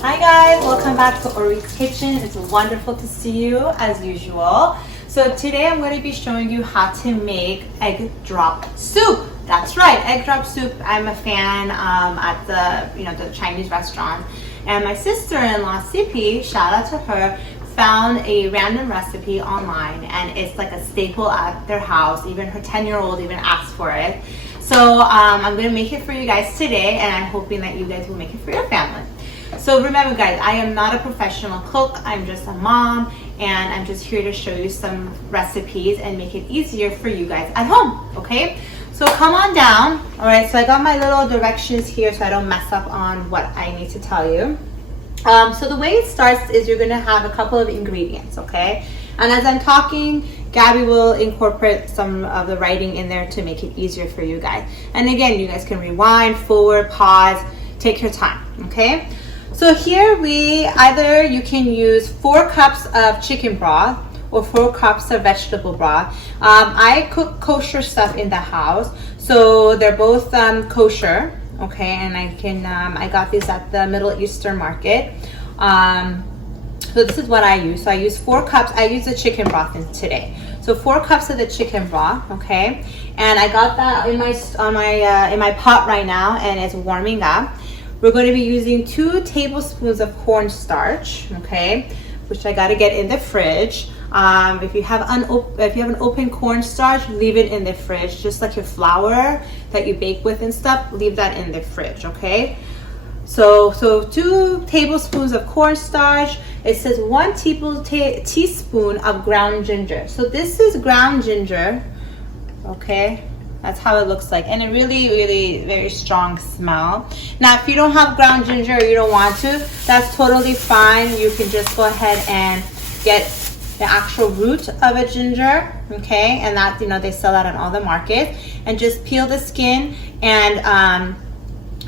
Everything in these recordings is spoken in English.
Hi guys, welcome back to Ori's Kitchen. It's wonderful to see you as usual. So today I'm going to be showing you how to make egg drop soup. That's right, egg drop soup. I'm a fan at the Chinese restaurant, and my sister-in-law Sippy, shout out to her, found a random recipe online, and it's like a staple at their house. Even her 10-year-old even asked for it. So I'm going to make it for you guys today, and I'm hoping that you guys will make it for your family. So remember guys, I am not a professional cook. I'm just a mom, and I'm just here to show you some recipes and make it easier for you guys at home, okay? So come on down. All right, so I got my little directions here so I don't mess up on what I need to tell you. So the way it starts is you're gonna have a couple of ingredients, okay? And as I'm talking, Gabby will incorporate some of the writing in there to make it easier for you guys. And again, you guys can rewind, forward, pause, take your time, okay? So here you can use 4 cups of chicken broth or 4 cups of vegetable broth. I cook kosher stuff in the house, so they're both kosher, okay? And I got these at the Middle Eastern market. So this is what I use. So I use 4 cups. I use the chicken broth today. So 4 cups of the chicken broth, okay? And I got that in my pot right now, and it's warming up. We're going to be using 2 tablespoons of cornstarch, okay, which I got to get in the fridge. If you have an open cornstarch, leave it in the fridge, just like your flour that you bake with and stuff. Leave that in the fridge, okay? So 2 tablespoons of cornstarch. It says 1 teaspoon of ground ginger. So this is ground ginger, okay? That's how it looks like, and it really very strong smell. Now if you don't have ground ginger or you don't want to, that's totally fine. You can just go ahead and get the actual root of a ginger, okay? And that, they sell that on all the markets. And just peel the skin and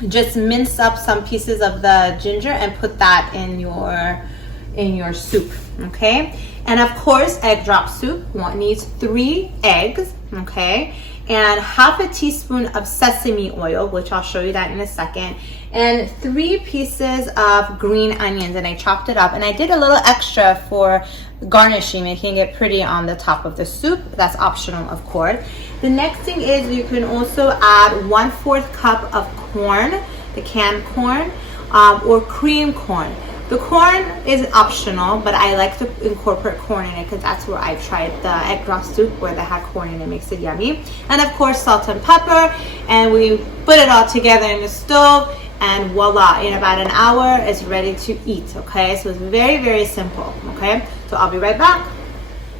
just mince up some pieces of the ginger and put that in your soup, okay? And of course, egg drop soup needs 3 eggs, okay? And half a teaspoon of sesame oil, which I'll show you that in a second, and 3 pieces of green onions, and I chopped it up, and I did a little extra for garnishing, making it pretty on the top of the soup. That's optional, of course. The next thing is you can also add 1/4 cup of corn, the canned corn, or cream corn. The corn is optional, but I like to incorporate corn in it because that's where I've tried the egg drop soup where they had corn in it. It makes it yummy. And of course, salt and pepper. And we put it all together in the stove, and voila, in about an hour, it's ready to eat, okay? So it's very simple, okay? So I'll be right back.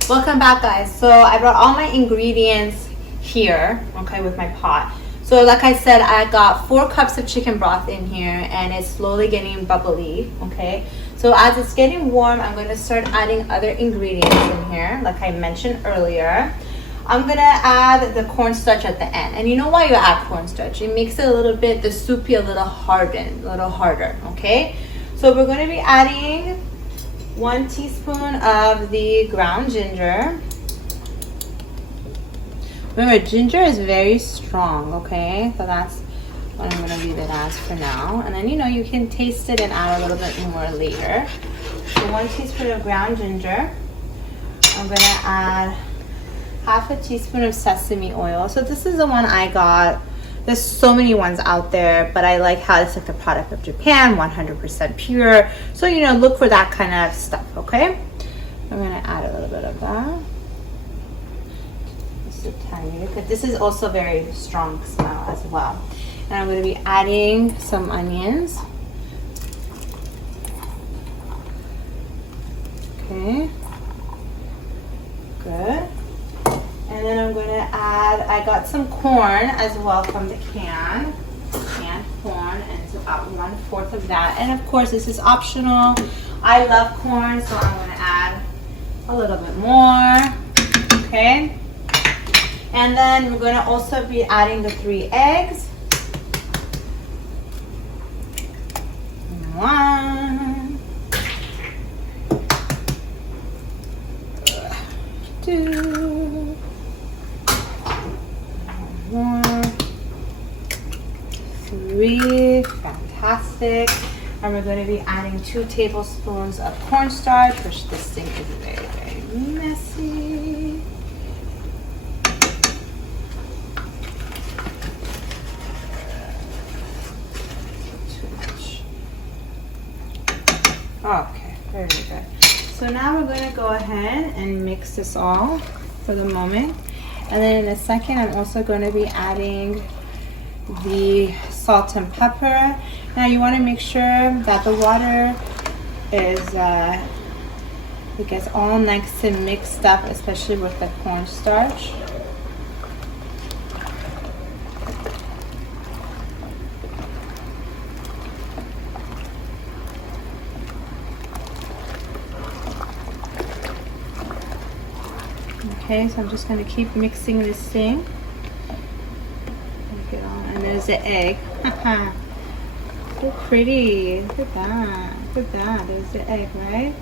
Welcome back, guys. So I brought all my ingredients here, okay, with my pot. So like I said, I got 4 cups of chicken broth in here, and it's slowly getting bubbly, okay? So as it's getting warm, I'm gonna start adding other ingredients in here, like I mentioned earlier. I'm gonna add the cornstarch at the end. And you know why you add cornstarch? It makes it the soupy a little harder, okay? So we're gonna be adding 1 teaspoon of the ground ginger. Remember, ginger is very strong, okay? So that's what I'm gonna leave it as for now. And then, you can taste it and add a little bit more later. So 1 teaspoon of ground ginger. I'm gonna add half a teaspoon of sesame oil. So this is the one I got. There's so many ones out there, but I like how it's like the product of Japan, 100% pure. So, look for that kind of stuff, okay? I'm gonna add a little bit of that. Because this is also very strong smell as well. And I'm going to be adding some onions. Okay, good. And then I'm going to add, I got some corn as well from the canned corn, and it's about 1/4 of that. And of course, this is optional. I love corn, so I'm going to add a little bit more. Okay. And then we're going to also be adding the 3 eggs. 1, 2, 3. Fantastic. And we're going to be adding 2 tablespoons of cornstarch, which this thing is very, very messy. Okay, very good. So now we're going to go ahead and mix this all for the moment. And then in a second, I'm also going to be adding the salt and pepper. Now you want to make sure that the water is it gets all nice and mixed up, especially with the cornstarch. Okay, so I'm just going to keep mixing this thing. And there's the egg. So pretty. Look at that. Look at that. There's the egg, right?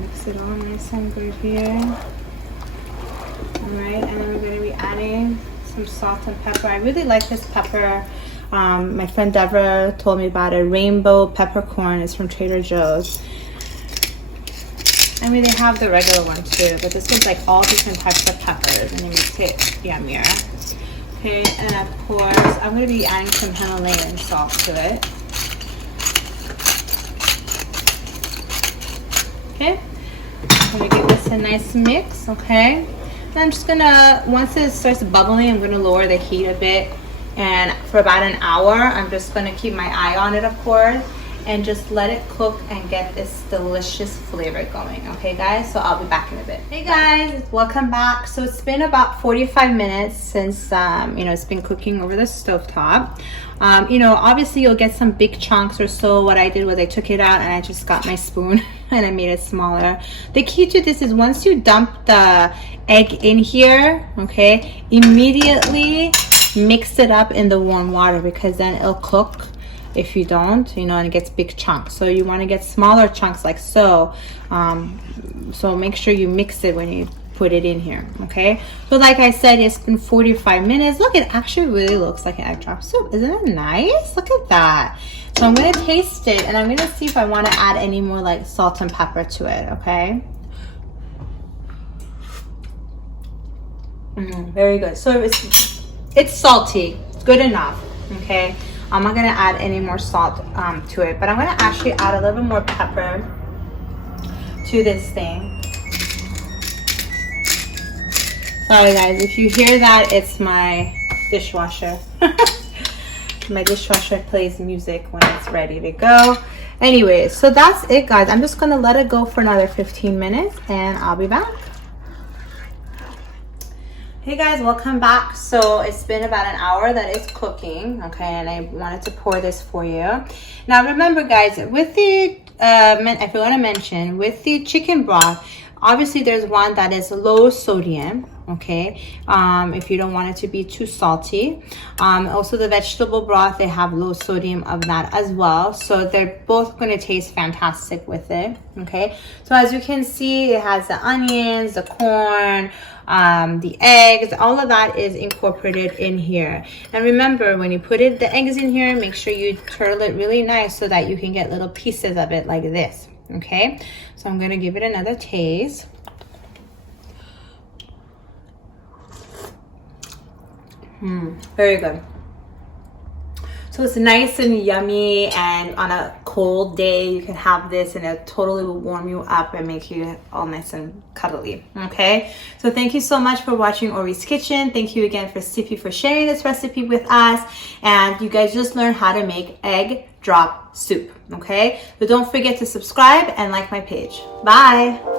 Mix it all nice and good here. Alright, and then we're going to be adding some salt and pepper. I really like this pepper. My friend Deborah told me about it. Rainbow peppercorn. It's from Trader Joe's. I mean, they have the regular one too, but this one's like all different types of peppers, and it makes it yummier. Okay, and of course, I'm going to be adding some Himalayan salt to it. Okay, I'm going to give this a nice mix, okay? And I'm just going to, once it starts bubbling, I'm going to lower the heat a bit. And for about an hour, I'm just going to keep my eye on it, of course, and just let it cook and get this delicious flavor going. Okay guys, so I'll be back in a bit. Hey guys, welcome back. So it's been about 45 minutes since it's been cooking over the stovetop. Obviously you'll get some big chunks or so. What I did was I took it out and I just got my spoon and I made it smaller. The key to this is once you dump the egg in here, okay, immediately mix it up in the warm water, because then it'll cook. If you don't, and it gets big chunks. So you want to get smaller chunks like so. So make sure you mix it when you put it in here, okay? So like I said, it's been 45 minutes. Look, it actually really looks like an egg drop soup. Isn't it nice? Look at that. So I'm going to taste it, and I'm going to see if I want to add any more like salt and pepper to it, okay? Very good. So it's salty. It's good enough, okay? I'm not going to add any more salt to it, but I'm going to actually add a little bit more pepper to this thing. Sorry guys, if you hear that, it's my dishwasher. My dishwasher plays music when it's ready to go. Anyway, so that's it guys. I'm just going to let it go for another 15 minutes and I'll be back. Hey guys, welcome back. So it's been about an hour that it's cooking, okay, and I wanted to pour this for you. Now remember guys, with the I forgot to mention, with the chicken broth, obviously there's one that is low sodium, okay, if you don't want it to be too salty. Also the vegetable broth, they have low sodium of that as well, so they're both going to taste fantastic with it, okay. So as you can see, it has the onions, the corn, the eggs, all of that is incorporated in here. And remember, when you put the eggs in here, make sure you twirl it really nice so that you can get little pieces of it like this, okay. So I'm going to give it another taste. Very good. So it's nice and yummy, and on a cold day you can have this and it totally will warm you up and make you all nice and cuddly, okay? So thank you so much for watching Ori's Kitchen. Thank you again for Sippy for sharing this recipe with us, and you guys just learned how to make egg drop soup, okay? So don't forget to subscribe and like my page. Bye!